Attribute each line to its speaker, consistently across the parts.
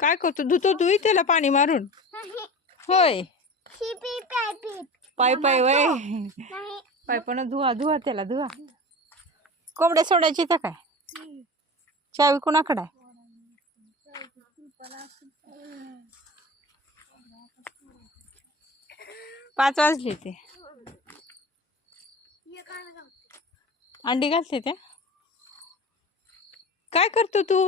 Speaker 1: काय करतो? धुतो धुई त्याला पाणी मारून. होय. पाय पाय वय. पाय पण धुवा धुवा त्याला धुवा. कोंबड्या सोडायची तर काय? चावी कुणाकडे पाच वाजले ते. अंडी घालते ते काय करतो तू?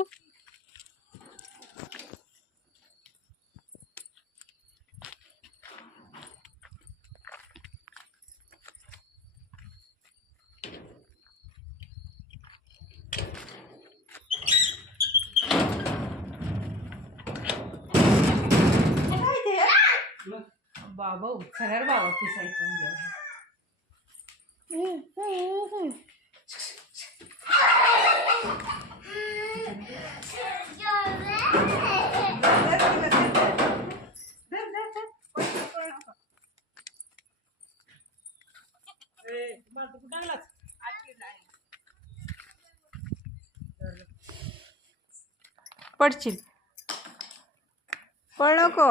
Speaker 1: बाबा सगळ्या बाबा पिसायचं पडशील. पळ नको.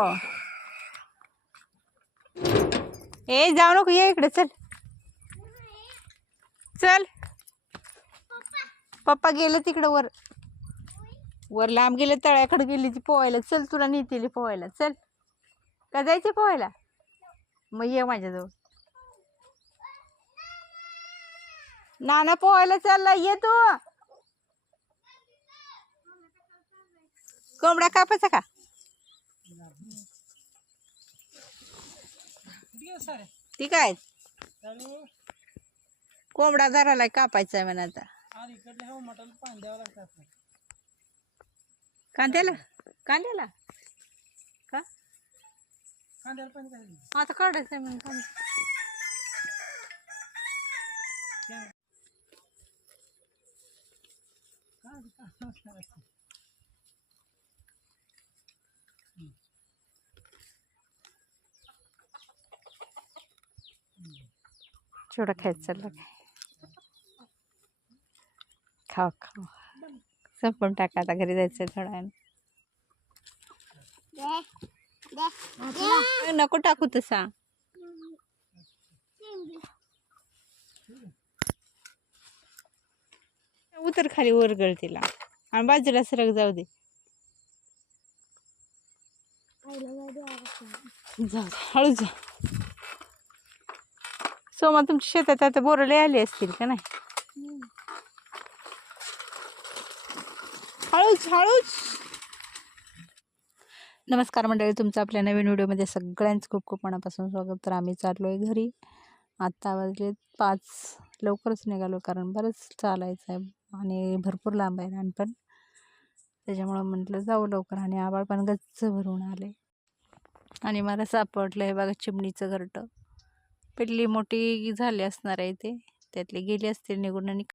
Speaker 1: ए जाऊ नको ये इकडे चल. चल. पप्पा गेले तिकडं वर. वर लांब गेले तळ्याकडे गेली ती पोहायला. चल तुला नेतेली पोहायला. चल. का जायचे पोहायला? मग ये माझ्याजवळ. नाना पोहायला चालला ये तू. कोंबडा कापायचा का? ती काय? कोंबडा धराला कापायचा आहे म्हणा आता. कांद्याला? कांद्याला? का? आता काढायचं आहे म्हणून चिवडा खायचं चाललं काय खाव खाव संपून टाका आता घरी जायचं थोडा नको टाकू तसा. उतर खाली वर तिला. आणि बाजूला सरक जाऊ दे. जाऊ हळू जा. सोमा तुमच्या शेतात आता बोरले आले असतील का नाही? हळूच हळूच. नमस्कार मंडळी तुमचं आपल्या नवीन व्हिडिओमध्ये सगळ्यांचं खूप खूप मनापासून स्वागत. तर आम्ही चाललो आहे घरी. आत्ता वाजले पाच लवकरच निघालो कारण बरंच चालायचं आहे आणि भरपूर लांब आहे रान पण त्याच्यामुळं म्हटलं जाऊ लवकर आणि आबाळ पण गच्च भरून आले. आणि मला सापडलं आहे बघा चिमणीचं घरटं. पिल्ली मोठी झाली असणार आहे ते. त्यातली गेली असतील निघून आणि